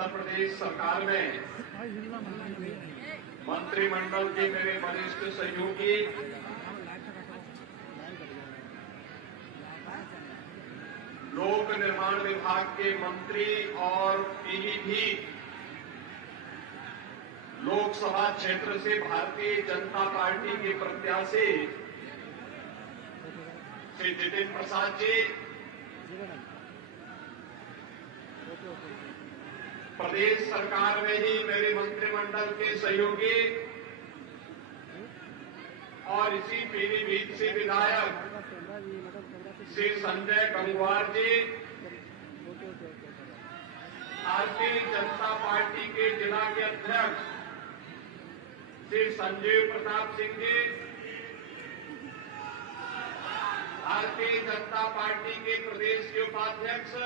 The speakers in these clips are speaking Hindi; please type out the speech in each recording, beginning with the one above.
उत्तर प्रदेश सरकार में मंत्रिमंडल के मेरे वरिष्ठ सहयोगी लोक निर्माण विभाग के मंत्री और पीलीभीत लोकसभा क्षेत्र से भारतीय जनता पार्टी के प्रत्याशी श्री जितिन प्रसाद जी, प्रदेश सरकार में ही मेरे मंत्रिमंडल के सहयोगी और इसी पीलीभीत से विधायक श्री संजय गंगवार जी, भारतीय जनता पार्टी के जिला के अध्यक्ष श्री संजीव प्रताप सिंह जी, भारतीय जनता पार्टी के प्रदेश के उपाध्यक्ष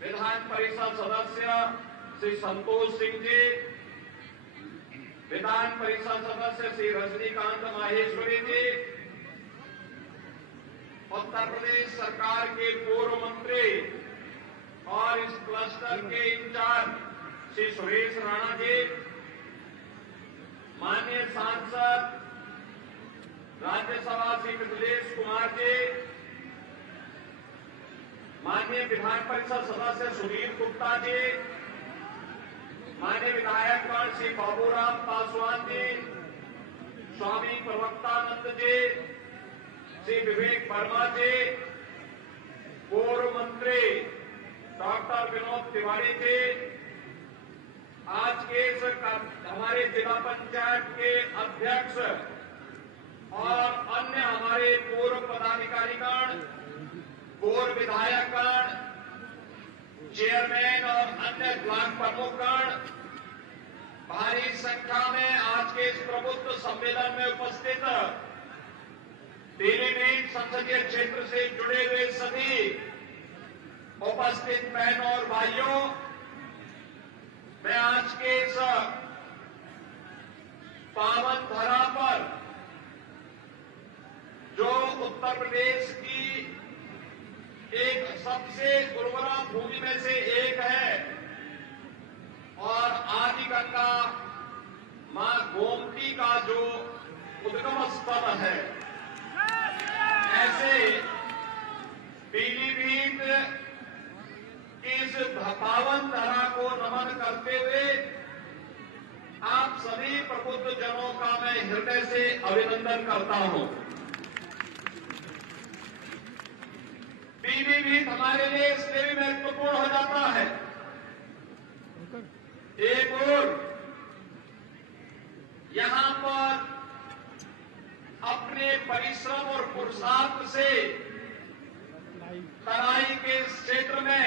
विधान परिषद सदस्य श्री संतोष सिंह जी, विधान परिषद सदस्य श्री रजनीकांत माहेश्वरी जी, उत्तर प्रदेश सरकार के पूर्व मंत्री और इस क्लस्टर के इंचार्ज श्री सुरेश राणा जी, माननीय सांसद राज्यसभा श्री मिथिलेश कुमार जी, माननीय विधान परिषद सदस्य सुनील गुप्ता जी, माननीय विधायकगण श्री बाबूराम पासवान जी, स्वामी प्रवक्तानंद जी, श्री विवेक वर्मा जी, पूर्व मंत्री डॉक्टर विनोद तिवारी जी, आज के इस हमारे जिला पंचायत के अध्यक्ष और अन्य हमारे पूर्व पदाधिकारीगण, पूर्व विधायकगण, चेयरमैन और अन्य ब्लॉक प्रमुखगण, भारी संख्या में आज के इस प्रबुद्ध सम्मेलन में उपस्थित पीलीभीत संसदीय क्षेत्र से जुड़े हुए सभी उपस्थित बहनों और भाइयों, मैं आज के इस पावन धरा पर जो उत्तर प्रदेश की एक सबसे उर्वरा भूमि में से एक है और आदि गंगा मां गोमती का जो उद्गम स्थल है, ऐसे पीलीभीत की इस पावन धरा को नमन करते हुए आप सभी प्रबुद्ध जनों का मैं हृदय से अभिनंदन करता हूं। पीलीभीत हमारे लिए इसलिए भी महत्वपूर्ण हो जाता है, एक और यहां पर अपने परिश्रम और पुरुषार्थ से तराई के क्षेत्र में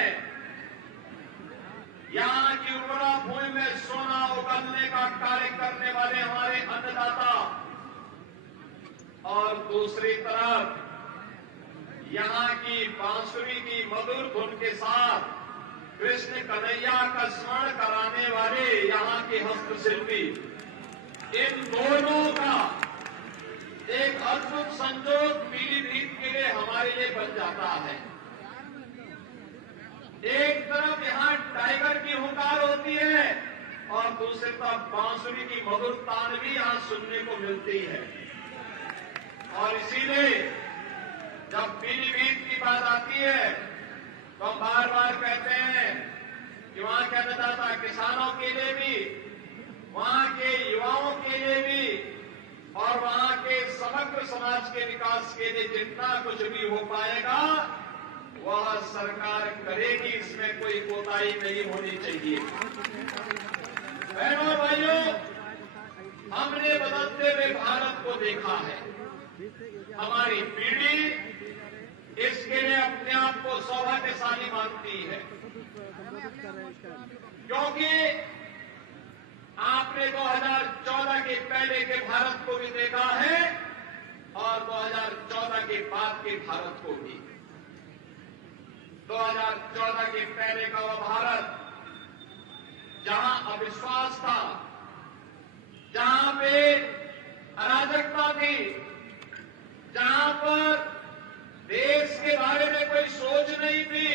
यहां की उर्वरा भूमि में सोना उगलने का कार्य करने वाले हमारे अन्नदाता और दूसरी तरफ यहां की बांसुरी की मधुर धुन के साथ कृष्ण कन्हैया का स्मरण कराने वाले यहां के हस्तशिल्पी, इन दोनों का एक अद्भुत संयोग पीलीभीत के लिए हमारे लिए बन जाता है। एक तरफ यहां टाइगर की हुंकार होती है और दूसरी तरफ बांसुरी की मधुर तान भी यहां सुनने को मिलती है, और इसीलिए जब पीलीभीत की बात आती है तो हम बार बार कहते हैं कि वहां के अन्नदाता किसानों के लिए भी, वहां के युवाओं के लिए भी और वहां के समग्र समाज के विकास के लिए जितना कुछ भी हो पाएगा वह सरकार करेगी, इसमें कोई कोताही नहीं होनी चाहिए। बहनों भाइयों, हमने बदलते हुए भारत को देखा है, हमारी पीढ़ी इसके लिए अपने आप को सौभाग्यशाली मानती है, क्योंकि आपने 2014 के पहले के भारत को भी देखा है और 2014 के बाद के भारत को भी। 2014 के पहले का वह भारत जहां अविश्वास था, जहां पे अराजकता थी, जहां पर देश के बारे में कोई सोच नहीं थी,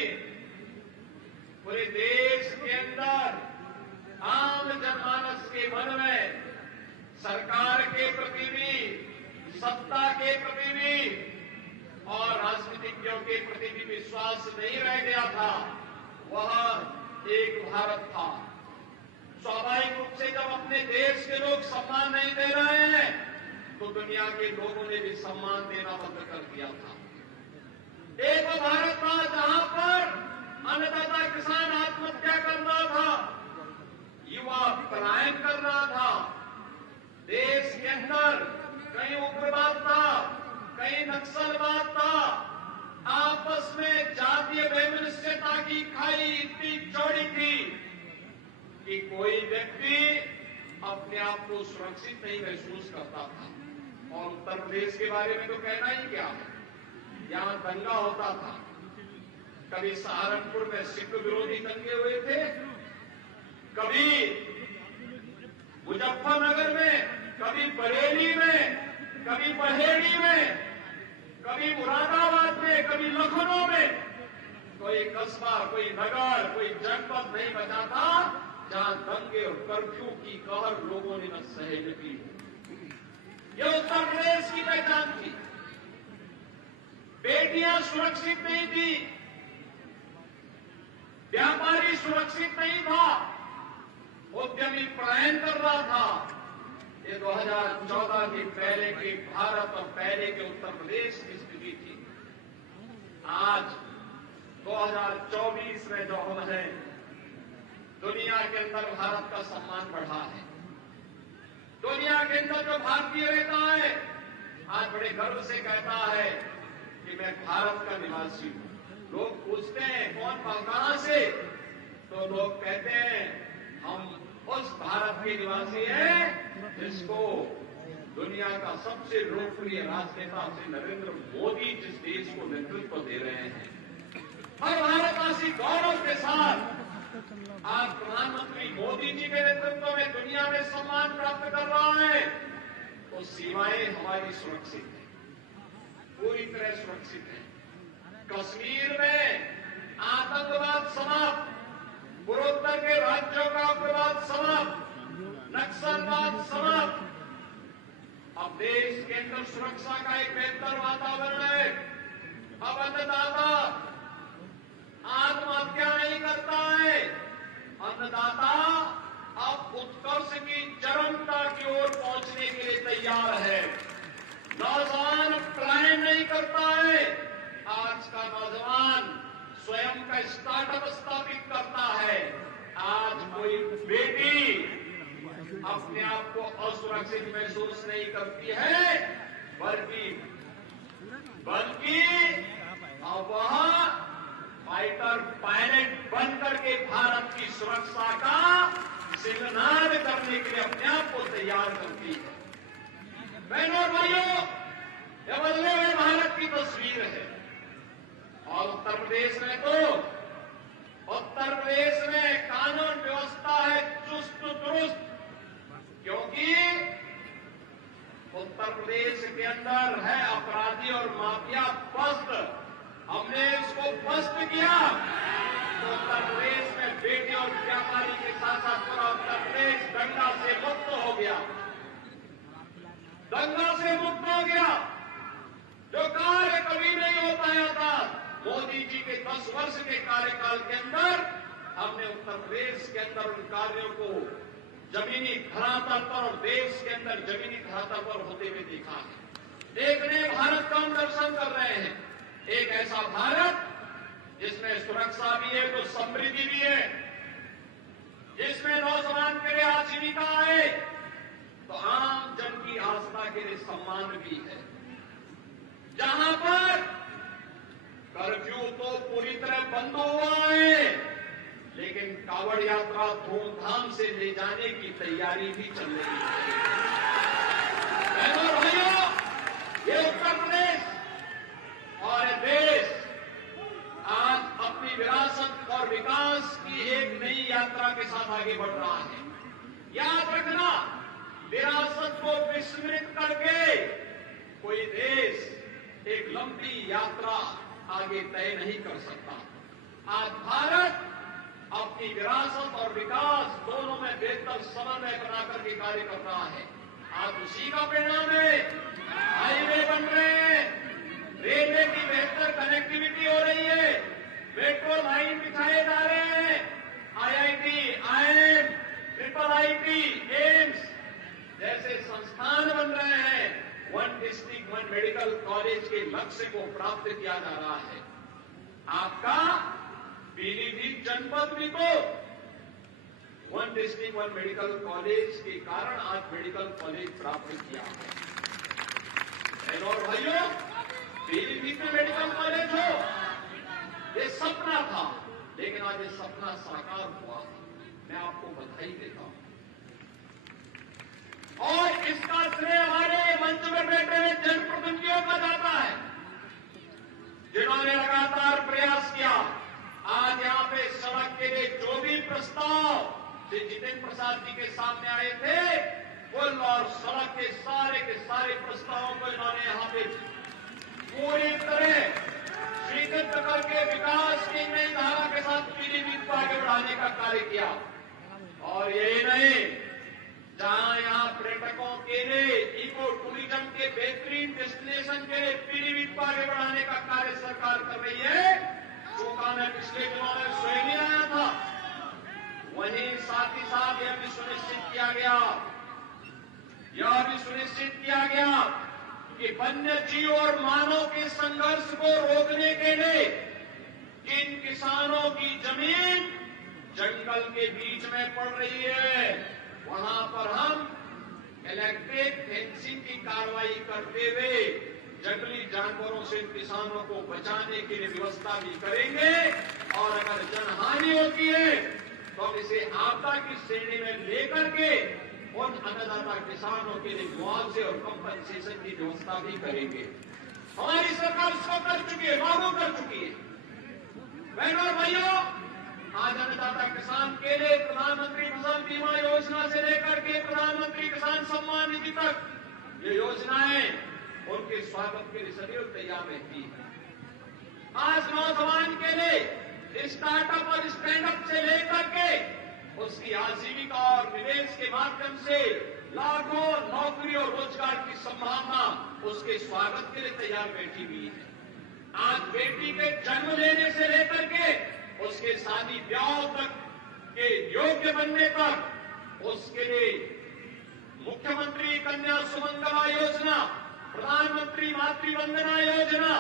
पूरे देश के सत्ता के प्रति भी और राजनीतिज्ञों के प्रति भी विश्वास नहीं रह गया था। वह एक भारत था। स्वाभाविक रूप से जब अपने देश के लोग सम्मान नहीं दे रहे हैं तो दुनिया के लोगों ने भी सम्मान देना बंद कर दिया था। एक वो भारत था जहां पर अन्नदाता किसान आत्महत्या कर रहा था, युवा पलायन कर रहा था, देश के अंदर कहीं उग्रवाद था, कहीं नक्सलवाद था, आपस में जातीय वैमनस्यता की खाई इतनी चौड़ी थी कि कोई व्यक्ति अपने आप को सुरक्षित नहीं महसूस करता था। और उत्तर प्रदेश के बारे में तो कहना ही क्या है, यहां दंगा होता था। कभी सहारनपुर में सिख विरोधी दंगे हुए थे, कभी मुजफ्फरनगर में, कभी बरेली में, कभी बहेड़ी में, कभी मुरादाबाद में, कभी लखनऊ में। कोई कस्बा, कोई नगर, कोई जनपद नहीं बचा था जहां दंगे और कर्फ्यू की कहर लोगों ने न सहे न की। यह उत्तर प्रदेश की पहचान थी। बेटियां सुरक्षित नहीं थी, व्यापारी सुरक्षित नहीं था, उद्यमी पलायन कर रहा था। ये 2014 के पहले के भारत और पहले के उत्तर प्रदेश की स्थिति थी। आज 2024 में जो हम हैं, दुनिया के अंदर भारत का सम्मान बढ़ा है। दुनिया के अंदर जो भारतीय रहता है आज बड़े गर्व से कहता है कि मैं भारत का निवासी हूं। लोग पूछते हैं कौन कहां से, तो लोग कहते हैं हम उस भारत के निवासी हैं जिसको दुनिया का सबसे लोकप्रिय राजनेता श्री नरेंद्र मोदी जिस देश को नेतृत्व दे रहे हैं। हर भारतवासी गौरव के साथ आज प्रधानमंत्री मोदी जी के नेतृत्व में दुनिया में सम्मान प्राप्त कर रहा है। तो सीमाएं हमारी सुरक्षित हैं, पूरी तरह सुरक्षित हैं। कश्मीर में आतंकवाद समाप्त, पूर्वोत्तर के राज्यों का उग्रवाद समाप्त, नक्सलवाद समाप्त। अब देश के अंदर सुरक्षा का एक बेहतर वातावरण है। अब अन्नदाता आत्महत्या नहीं करता है। अन्नदाता अब उत्कर्ष की चरमता की ओर पहुंचने के लिए तैयार है। नौजवान पलायन नहीं करता है। आज का नौजवान स्वयं का स्टार्टअप स्थापित करता है। आज कोई बेटी अपने आप को असुरक्षित महसूस नहीं करती है, बल्कि अब वह फाइटर पायलट बनकर के भारत की सुरक्षा का सिंहनाद करने के लिए अपने आप को तैयार करती है। बहनों और भाइयों, यह बदले हुए भारत की तस्वीर है। और उत्तर प्रदेश में कानून व्यवस्था है चुस्त दुरुस्त, क्योंकि उत्तर प्रदेश के अंदर है अपराधी और माफिया पस्त। हमने इसको पस्त किया तो उत्तर प्रदेश में बेटी और व्यापारी के साथ साथ पूरा उत्तर प्रदेश दंगा से मुक्त हो गया। दंगा से मुक्त हो गया। जो कार्य कभी नहीं हो पाया था, मोदी जी के 10 वर्ष के कार्यकाल के अंदर हमने उत्तर प्रदेश के अंदर उन कार्यों को जमीनी धरातल पर और देश के अंदर जमीनी धरातल पर होते हुए देखा है। एक नए भारत का हम दर्शन कर रहे हैं। एक ऐसा भारत जिसमें सुरक्षा भी है तो समृद्धि भी है, जिसमें नौजवान के लिए आजीविका है तो आम जन की आस्था के लिए सम्मान भी है, जहां पर कर्फ्यू तो पूरी तरह बंद हुआ है, लेकिन कावड़ यात्रा धूमधाम से ले जाने की तैयारी भी चल रही है। बहनों और भाइयों, ये उत्तर प्रदेश और देश आज अपनी विरासत और विकास की एक नई यात्रा के साथ आगे बढ़ रहा है। याद रखना, विरासत को विस्मृत करके कोई देश एक लंबी यात्रा आगे तय नहीं कर सकता। आज भारत अपनी विरासत और विकास दोनों में बेहतर समन्वय बनाकर के कार्य कर रहा है। आज उसी का परिणाम है। हाईवे बन रहे हैं, रेलवे की बेहतर कनेक्टिविटी हो रही है, मेट्रो लाइन बिछाए जा रहे हैं, IIT, IIM, triple IT, AIIMS जैसे संस्थान बन रहे हैं। One district one medical college के लक्ष्य को प्राप्त किया जा रहा है। आपका पीलीभीत जनपद भी तो one district one medical college के कारण आज मेडिकल कॉलेज प्राप्त किया है। बहनों और भाइयों, पीलीभीत में मेडिकल कॉलेज हो, ये सपना था, लेकिन आज ये सपना साकार हुआ। मैं आपको बधाई देता हूं और इसका श्रेय हमारे मंच में बैठे हुए जनप्रतिनिधियों का जाता है, जिन्होंने लगातार प्रयास किया। आज यहां पे सड़क के लिए जो भी प्रस्ताव श्री जितेंद्र प्रसाद जी के सामने आए थे, पुल और सड़क के सारे प्रस्तावों को इन्होंने यहां पे पूरी तरह स्वीकृत करके विकास की नई धारा के साथ पीलीभीत को आगे बढ़ाने का कार्य किया। और यही नहीं, जहां यहां पर्यटकों के लिए इको टूरिज्म के बेहतरीन डेस्टिनेशन के लिए पीलीभीत को आगे बढ़ाने का कार्य सरकार कर रही है। चूंकि मैं पिछले दिनों में स्वयं ही आया था, वहीं साथ ही साथ यह भी सुनिश्चित किया गया कि वन्य जीव और मानव के संघर्ष को रोकने के लिए जिन किसानों की जमीन जंगल के बीच में पड़ रही है, वहां पर हम इलेक्ट्रिक फेंसिंग की कार्रवाई करते हुए जंगली जानवरों से किसानों को बचाने के लिए व्यवस्था भी करेंगे। और अगर जनहानि होती है तो हम इसे आपदा की श्रेणी में लेकर के उन अन्नदाता किसानों के लिए मुआवजे और कंपनसेशन की व्यवस्था भी करेंगे। हमारी सरकार इसको कर चुकी है, लागू कर चुकी है। बहनों और भाइयों, आज अन्नदाता किसान के लिए प्रधानमंत्री फसल बीमा योजना से लेकर के प्रधानमंत्री किसान सम्मान निधि तक ये योजनाएं उनके स्वागत के लिए सदैव तैयार रहती है। आज नौजवान के लिए स्टार्टअप और स्टैंडअप से लेकर के उसकी आजीविका और निवेश के माध्यम से लाखों नौकरी और रोजगार की संभावना उसके स्वागत के लिए तैयार बैठी हुई है। आज बेटी के जन्म लेने से लेकर के उसके शादी ब्याह तक के योग्य बनने तक उसके लिए मुख्यमंत्री कन्या सुमंगला योजना, प्रधानमंत्री मातृ वंदना योजना,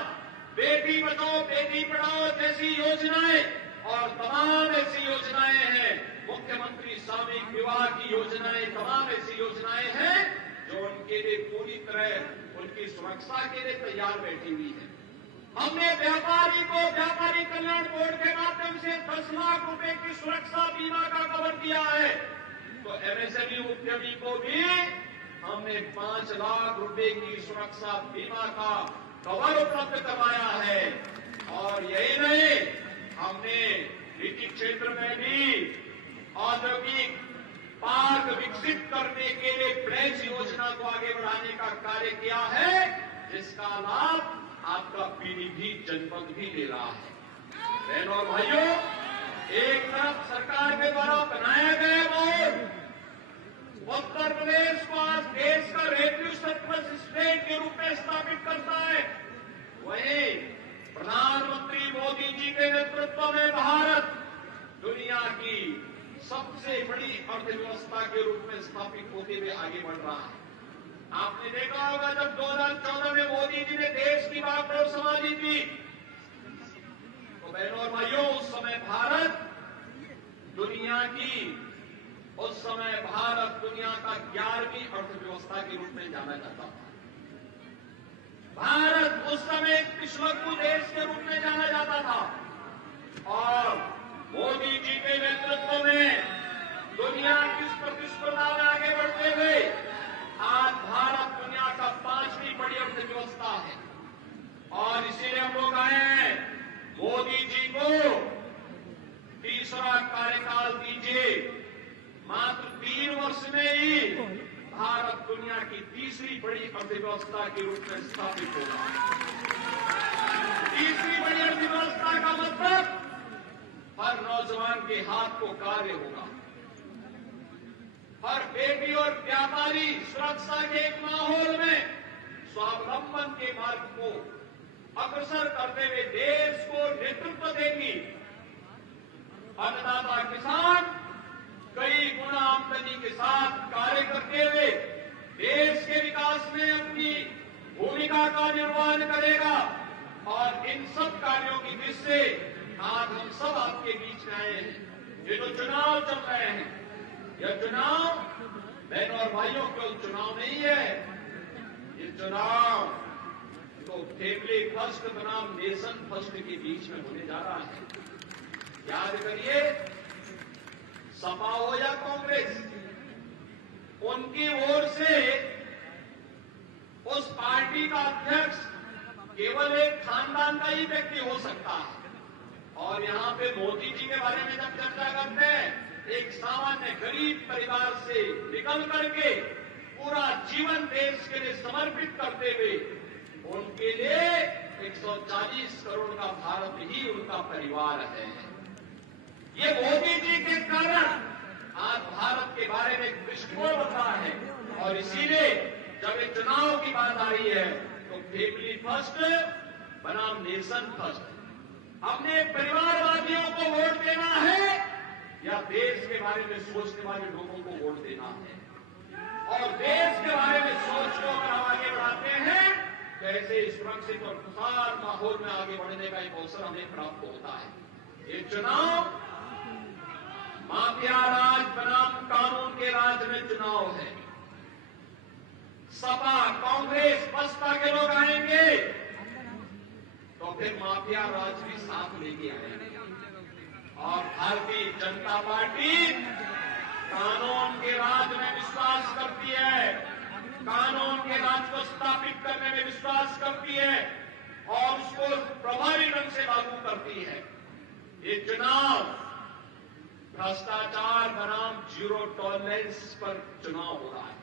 बेटी बचाओ बेटी पढ़ाओ जैसी योजनाएं और तमाम ऐसी योजनाएं हैं, मुख्यमंत्री सामूहिक विवाह की योजनाएं, तमाम ऐसी योजनाएं हैं जो उनके लिए पूरी तरह उनकी सुरक्षा के लिए तैयार बैठी हुई है। हमने व्यापारी को व्यापारी कल्याण बोर्ड के माध्यम से 10 लाख रुपए की सुरक्षा बीमा का कवर किया है, तो एमएसएमई उद्यमी को भी हमने 5 लाख रुपए की सुरक्षा बीमा का कवर उपलब्ध करवाया है। और यही नहीं, हमने निजी क्षेत्र में भी औद्योगिक पार्क विकसित करने के लिए प्लेस योजना को आगे बढ़ाने का कार्य किया है, जिसका लाभ आपका पीलीभीत जनपद भी ले रहा है। बहनों और भाइयों, एक तरफ सरकार के द्वारा बनाया गया बोर्ड उत्तर प्रदेश को आज देश का रेवेन्यू सरप्लस स्टेट के रूप में स्थापित करता है, वहीं प्रधानमंत्री मोदी जी के नेतृत्व में भारत दुनिया की सबसे बड़ी अर्थव्यवस्था के रूप में स्थापित होते हुए आगे बढ़ रहा है। आपने देखा होगा जब 2014 में मोदी जी ने देश की बागडोर संभाली थी, तो बहनों और भाइयों, उस समय भारत दुनिया का 11वीं अर्थव्यवस्था के रूप में जाना जाता था। भारत उस समय एक पिछड़कू देश के रूप में जाना जाता था और मोदी जी के नेतृत्व में दुनिया की इस प्रतिस्पर्धा में आगे बढ़ते हुए आज भारत दुनिया का 5वीं बड़ी अर्थव्यवस्था है। और इसीलिए हम लोग आए हैं, मोदी जी को तीसरा कार्यकाल दीजिए, मात्र 3 वर्ष में ही भारत दुनिया की तीसरी बड़ी अर्थव्यवस्था के रूप में स्थापित होगा। तीसरी बड़ी अर्थव्यवस्था का मतलब हर नौजवान के हाथ को कार्य होगा, हर बेटी और व्यापारी सुरक्षा के एक माहौल में स्वावलंबन के मार्ग को अग्रसर करते हुए देश को नेतृत्व देगी। अन्नदाता किसान कई गुना आमदनी के साथ कार्य करते हुए देश के विकास में अपनी भूमिका का निर्वहन करेगा। और इन सब कार्यों की दृष्टि से आज हम सब आपके बीच में आए हैं। ये जो चुनाव चल रहे हैं, यह चुनाव बहनों और भाइयों केवल चुनाव नहीं है। ये चुनाव तो फैमिली फर्स्ट बनाम नेशन फर्स्ट के बीच में होने जा रहा है। याद करिए, सपा हो या कांग्रेस, उनकी ओर से उस पार्टी का अध्यक्ष केवल एक खानदान का ही व्यक्ति हो सकता है। और यहां पे मोदी जी के बारे में जब चर्चा करते हैं, एक सामान्य गरीब परिवार से निकल करके पूरा जीवन देश के लिए समर्पित करते हुए उनके लिए 140 करोड़ का भारत ही उनका परिवार है। ये मोदी जी के कारण आज भारत के बारे में एक दृष्टिकोण बदला है। और इसीलिए जब ये चुनाव की बात आ रही है तो फैमिली फर्स्ट बनाम नेशन फर्स्ट, हमने परिवारवादियों को वोट देना है या देश के बारे में सोचने वाले लोगों को वोट देना है। और देश के बारे में सोच को अगर हम आगे बढ़ाते हैं तो ऐसे सुरक्षित और खुशहाल माहौल में आगे बढ़ने का एक अवसर हमें प्राप्त होता है। ये चुनाव माफिया राज बनाम कानून के राज में चुनाव है। सपा, कांग्रेस, बसपा के लोग आएंगे तो फिर माफिया राज भी साथ लेके आएंगे। और भारतीय जनता पार्टी कानून के राज में विश्वास करती है, कानून के राज को स्थापित करने में विश्वास करती है और उसको प्रभावी ढंग से लागू करती है। ये चुनाव भ्रष्टाचार बनाम जीरो टॉलरेंस पर चुनाव हो रहा है।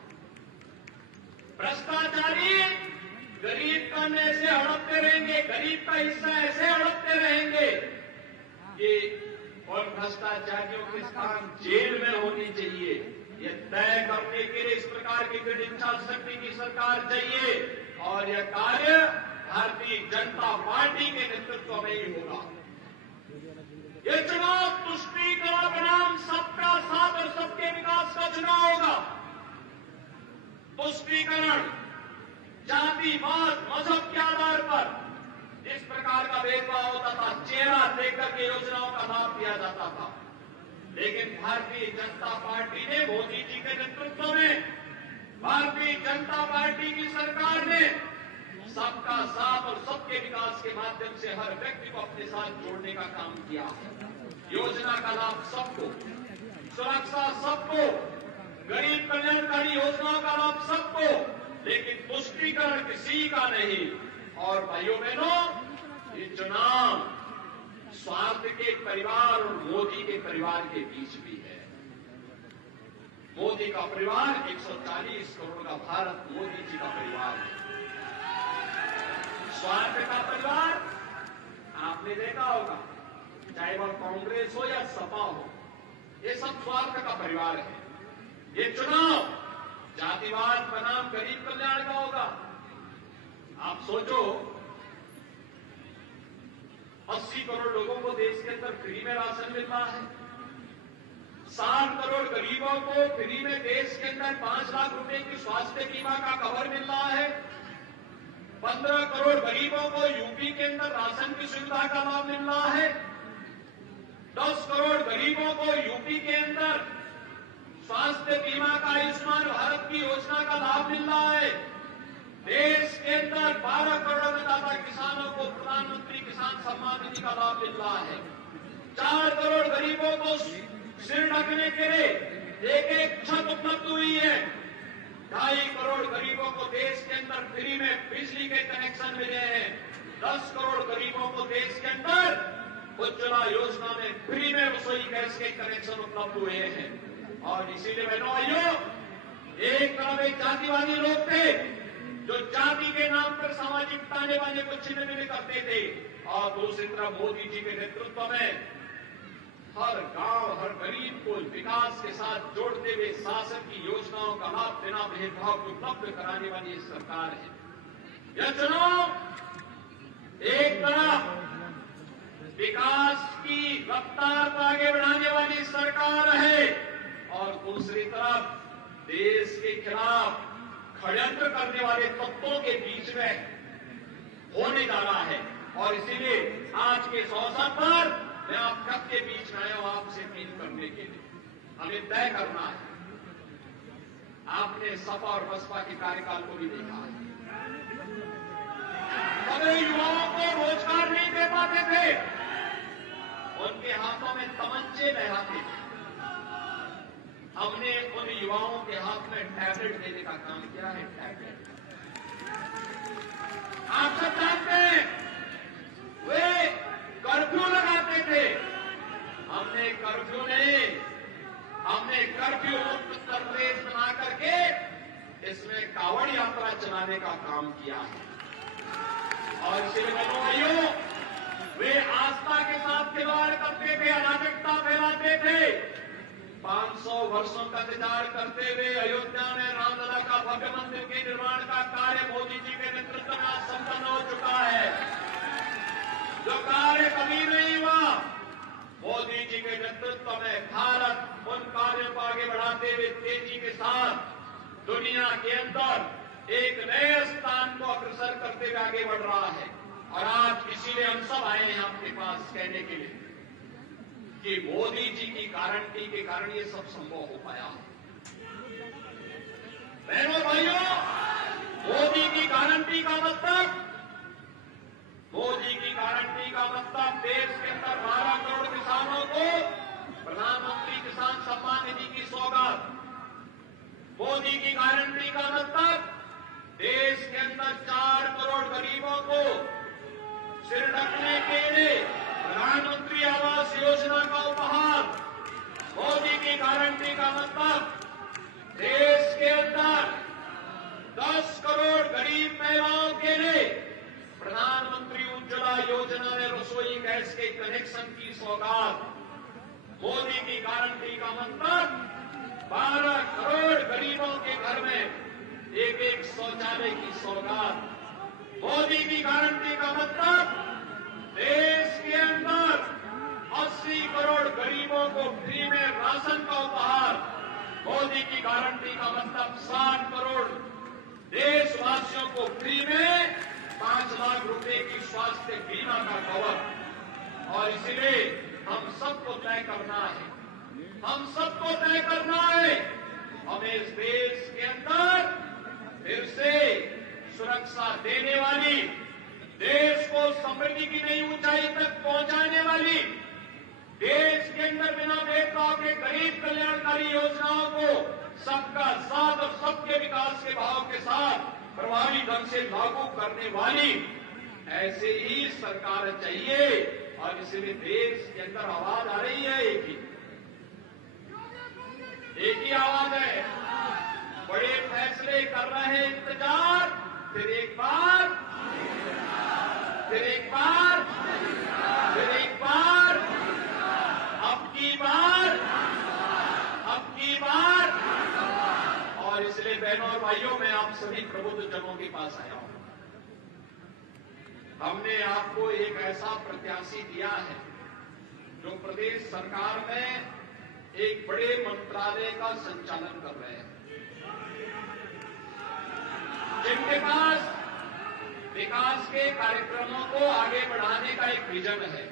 भ्रष्टाचारी गरीब का ऐसे हड़पते रहेंगे, गरीब का हिस्सा ऐसे हड़पते रहेंगे कि और भ्रष्टाचारियों के स्थान जेल में होनी चाहिए। ये तय करने के लिए इस प्रकार की इच्छा शक्ति की सरकार चाहिए और यह कार्य भारतीय जनता पार्टी के नेतृत्व में ही होगा। ये चुनाव तुष्टीकरण बनाम सबका साथ और सबके विकास का चुनाव होगा। तुष्टीकरण जातिवाद मजहब के आधार पर जिस प्रकार का भेदभाव होता था, चेहरा देखकर के योजनाओं का लाभ दिया जाता था, लेकिन भारतीय जनता पार्टी ने मोदी जी के नेतृत्व में भारतीय जनता पार्टी की सरकार ने सबका साथ और सबके विकास के माध्यम से हर व्यक्ति को अपने साथ जोड़ने का काम किया। योजना का लाभ सबको, सुरक्षा सबको, गरीब कल्याणकारी योजनाओं का लाभ सबको, लेकिन तुष्टीकरण किसी का नहीं। और भाइयों बहनों, ये चुनाव स्वार्थ के परिवार और मोदी के परिवार के बीच भी है। मोदी का परिवार 140 करोड़ का भारत मोदी जी का परिवार है। स्वार्थ का परिवार आपने देखा होगा, चाहे वह कांग्रेस हो या सपा हो, ये सब स्वार्थ का परिवार है। ये चुनाव जातिवाद बनाम गरीब कल्याण का होगा। आप सोचो, 80 करोड़ लोगों को देश के अंदर फ्री में राशन मिल रहा है, 60 करोड़ गरीबों को फ्री में देश के अंदर 5 लाख रुपए की स्वास्थ्य बीमा का कवर मिल रहा है, 15 करोड़ गरीबों को यूपी के अंदर राशन की सुविधा का लाभ मिल रहा है, 10 करोड़ गरीबों को यूपी के अंदर स्वास्थ्य बीमा का आयुष्मान भारत की योजना का लाभ मिल रहा है। देश के अंदर 12 करोड़ अन्नदाता किसानों को प्रधानमंत्री किसान सम्मान निधि का लाभ मिल रहा है। 4 करोड़ गरीबों को सिर ढकने के लिए एक छत उपलब्ध हुई है। 2.5 करोड़ गरीबों को देश के अंदर फ्री में बिजली के कनेक्शन मिले हैं। 10 करोड़ गरीबों को देश के अंदर उज्ज्वला योजना में फ्री में रसोई गैस के कनेक्शन उपलब्ध हुए हैं। और इसीलिए बहनों भाइयों, एक तरफ एक जातिवादी लोग थे जो जाति के नाम पर सामाजिक ताने बाने को छिन्न भिन्न करते थे, और दूसरी तरफ मोदी जी के नेतृत्व में हर गांव, हर गरीब को विकास के साथ जोड़ते हुए शासन की योजनाओं का लाभ बिना भेदभाव उपलब्ध कराने वाली ये सरकार है। यह चुनाव एक तरफ विकास की रफ्तार को आगे बढ़ाने वाली सरकार है और दूसरी तरफ देश के खिलाफ षड्यंत्र करने वाले तत्वों के बीच में होने जा रहा है। और इसीलिए आज के इस अवसर पर मैं आप सबके बीच में आया हूं आपसे अपील करने के लिए। हमें तय करना है। आपने सपा और बसपा के कार्यकाल को भी देखा है। कभी युवाओं को रोजगार नहीं दे पाते थे, उनके हाथों में तमंचे लहराते थे। हमने उन युवाओं के हाथ में टैबलेट देने का काम किया है। टैबलेट आप सब जानते हैं, वे कर्फ्यू लगाते थे। हमने कर्फ्यू मुक्त उत्तर प्रदेश बना करके इसमें कावड़ यात्रा चलाने का काम किया है। और इसलिए बहनों भाइयों, वे आस्था के साथ खिलवाड़ करते थे, अराजकता फैलाते थे। 500 वर्षों का इंतजार करते हुए अयोध्या में रामलला का भव्य मंदिर के निर्माण का कार्य मोदी जी के नेतृत्व में संपन्न हो चुका है। जो कार्य कभी नहीं हुआ, मोदी जी के नेतृत्व में भारत उन कार्यों को आगे बढ़ाते हुए तेजी के साथ दुनिया के अंदर एक नए स्थान को अग्रसर करते हुए आगे बढ़ रहा है। और आज इसीलिए हम सब आए हैं आपके पास कहने के लिए कि मोदी जी की गारंटी के कारण ये सब संभव हो पाया है। बहनों भाइयों, मोदी की गारंटी का मतलब देश के अंदर 12 करोड़ किसानों को प्रधानमंत्री किसान सम्मान निधि की सौगात। मोदी की गारंटी का मतलब देश के अंदर 4 करोड़ गरीबों को सिर ढकने के लिए प्रधानमंत्री आवास योजना का उपहार। मोदी की गारंटी का मतलब देश के अंदर 10 करोड़ गरीब महिलाओं के लिए प्रधानमंत्री उज्ज्वला योजना में रसोई गैस के कनेक्शन की सौगात। मोदी की गारंटी का मतलब 12 करोड़ गरीबों के घर में एक शौचालय की सौगात। मोदी की गारंटी का मतलब देश के अंदर 80 करोड़ गरीबों को फ्री में राशन का उपहार। मोदी की गारंटी का मतलब 60 करोड़ देशवासियों को फ्री में 5 लाख रुपए की स्वास्थ्य बीमा का कवर। और इसलिए हम सबको तय करना है, हमें इस देश के अंदर फिर से सुरक्षा देने वाली, देश को समृद्धि की नई ऊंचाई तक पहुंचाने वाली, देश के अंदर बिना भेदभाव के गरीब कल्याणकारी योजनाओं को सबका साथ और सबके विकास के भाव के साथ प्रभावी ढंग से लागू करने वाली ऐसे ही सरकार चाहिए। और इसलिए देश के अंदर आवाज आ रही है, एक ही आवाज है। बड़े फैसले कर रहे हैं इंतजार, फिर एक बार, अब की बार। और इसलिए बहनों और भाइयों, मैं आप सभी प्रबुद्ध जनों के पास आया हूं। हमने आपको एक ऐसा प्रत्याशी दिया है जो प्रदेश सरकार में एक बड़े मंत्रालय का संचालन कर रहे हैं, जिनके पास विकास के कार्यक्रमों को आगे बढ़ाने का एक विजन है,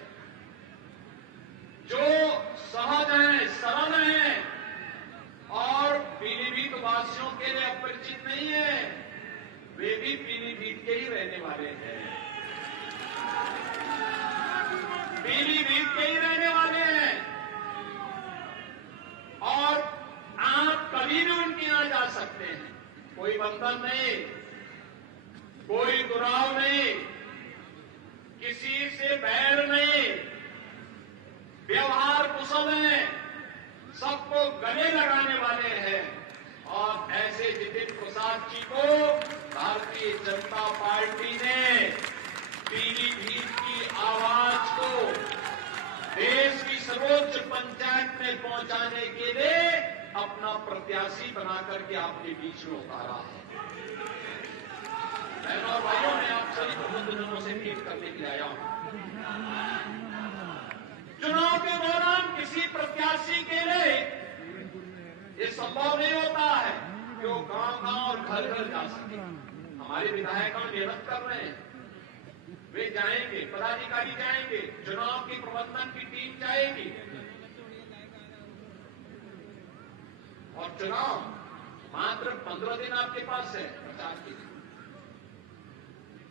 जो सहज है, सरल है और पीलीभीत वासियों के लिए अपरिचित नहीं है। वे भी पीलीभीत के ही रहने वाले हैं, और आप कभी भी उनके यहां जा सकते हैं। कोई बंधन नहीं, कोई दुराव नहीं, किसी से बैर नहीं, व्यवहार कुशल है, सबको गले लगाने वाले हैं। और ऐसे जितिन प्रसाद जी को भारतीय जनता पार्टी ने पीलीभीत की आवाज को देश की सर्वोच्च पंचायत में पहुंचाने के लिए अपना प्रत्याशी बना करके आपके बीच में उतारा है। बहनों और भाइयों, मैं आप सभी प्रबुद्धजनों से भेंट करने के लिए आया हूं। चुनाव के दौरान किसी प्रत्याशी के लिए ये संभव नहीं होता है कि वो गांव-गांव और घर-घर जा सके। हमारे विधायक मेहनत कर रहे हैं, वे जाएंगे, पदाधिकारी जाएंगे, चुनाव की प्रबंधन की टीम जाएगी और चुनाव मात्र 15 दिन आपके पास है प्रचार के लिए।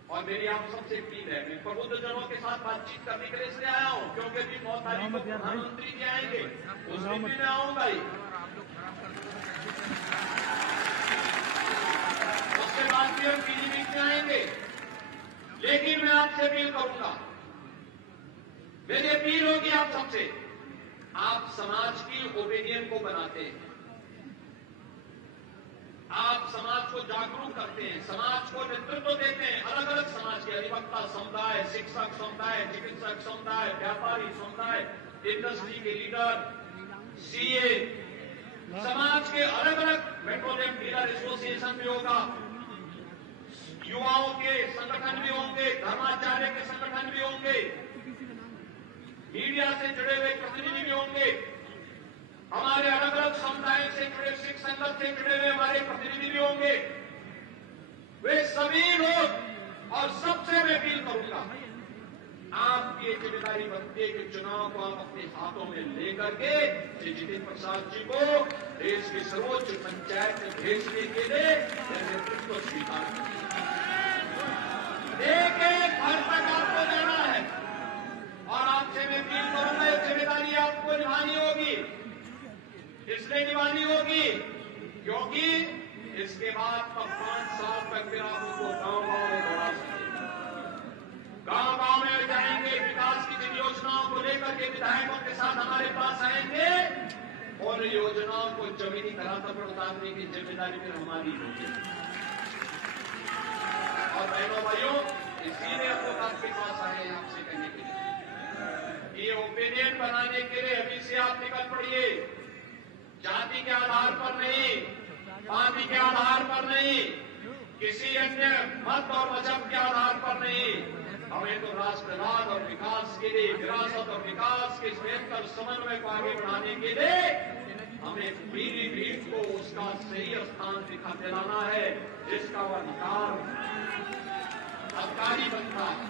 और मेरी आप सबसे अपील है, मैं प्रबुद्धजनों के साथ बातचीत करने के लिए इसलिए आया हूं क्योंकि अभी 9 तारीख को प्रधानमंत्री जी आएंगे, उस दिन भी मैं आऊंगा ही, उसके बाद भी हम पीलीभीत में आएंगे। लेकिन मैं आपसे अपील करूंगा, मेरी अपील होगी आप सबसे, आप समाज की ओपिनियन को बनाते हैं, आप समाज को जागरूक करते हैं, समाज को नेतृत्व देते हैं, अलग अलग समाज के अधिवक्ता समुदाय, शिक्षक समुदाय, चिकित्सक समुदाय, व्यापारी समुदाय, इंडस्ट्री के लीडर, सीए, समाज के अलग अलग पेट्रोलियम डीलर एसोसिएशन भी होगा, युवाओं के संगठन भी होंगे, धर्माचार्य के संगठन भी होंगे, मीडिया से जुड़े हुए प्रतिनिधि भी होंगे, हमारे अलग अलग समुदाय से जुड़े, सिख संगत से जुड़े हुए हमारे प्रतिनिधि भी होंगे। वे सभी लोग और सबसे मैं अपील करूंगा, आपकी ये जिम्मेदारी बनती है कि चुनाव को आप अपने हाथों में लेकर के श्री जितेंद्र प्रसाद जी को देश की सर्वोच्च पंचायत में भेजने के लिए नेतृत्व स्वीकार करें। एक एक घर तक आपको जाना है और आपसे मैं अपील करूंगा, ये जिम्मेदारी आपको निभानी होगी। इसलिए निभानी होगी क्योंकि इसके बाद तब 5 साल तक फिर आप उसको गांव-गांव में बढ़ा सकते, गांव-गांव में जाएंगे, विकास की जिन योजनाओं को लेकर के विधायकों के साथ हमारे पास आएंगे और योजनाओं को जमीनी धरातल पर उतारने की जिम्मेदारी फिर हमारी होगी। और बहनों भाइयों, इसीलिए हम लोग आपके पास आए हैं आपसे कहने के लिए, ये ओपिनियन बनाने के लिए अभी से आप निकल पड़िए, जाति के आधार पर नहीं, पार्टी के आधार पर नहीं, किसी अन्य मत और मजहब के आधार पर नहीं, हमें तो राष्ट्रवाद और विकास के लिए, विरासत और विकास के बेहतर समन्वय को आगे बढ़ाने के लिए हमें पीलीभीत को उसका सही स्थान दिलाना है, जिसका वो अधिकारी बनता है,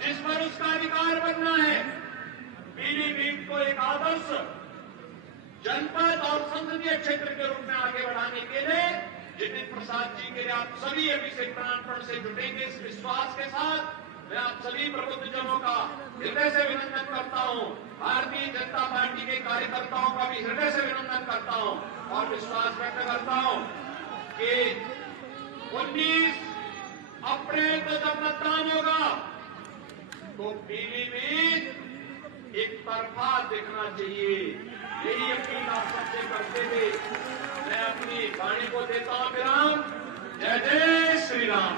जिस पर उसका अधिकार बनना है। पीलीभीत को एक आदर्श जनपद और संसदीय क्षेत्र के रूप में आगे बढ़ाने के लिए जितेंद्र प्रसाद जी के लिए आप सभी अभी से प्राणपण से जुटेंगे, इस विश्वास के साथ मैं आप सभी प्रबुद्धजनों का हृदय से अभिनंदन करता हूं, भारतीय जनता पार्टी के कार्यकर्ताओं का भी हृदय से अभिनंदन करता हूं और विश्वास व्यक्त करता हूं कि 19 अप्रैल को जब मतदान होगा तो पीलीभीत एक तरफा दिखना चाहिए। यही अपील आप सबसे करते हुए मैं अपनी वाणी को देता हूं विराम। जय जय श्री राम।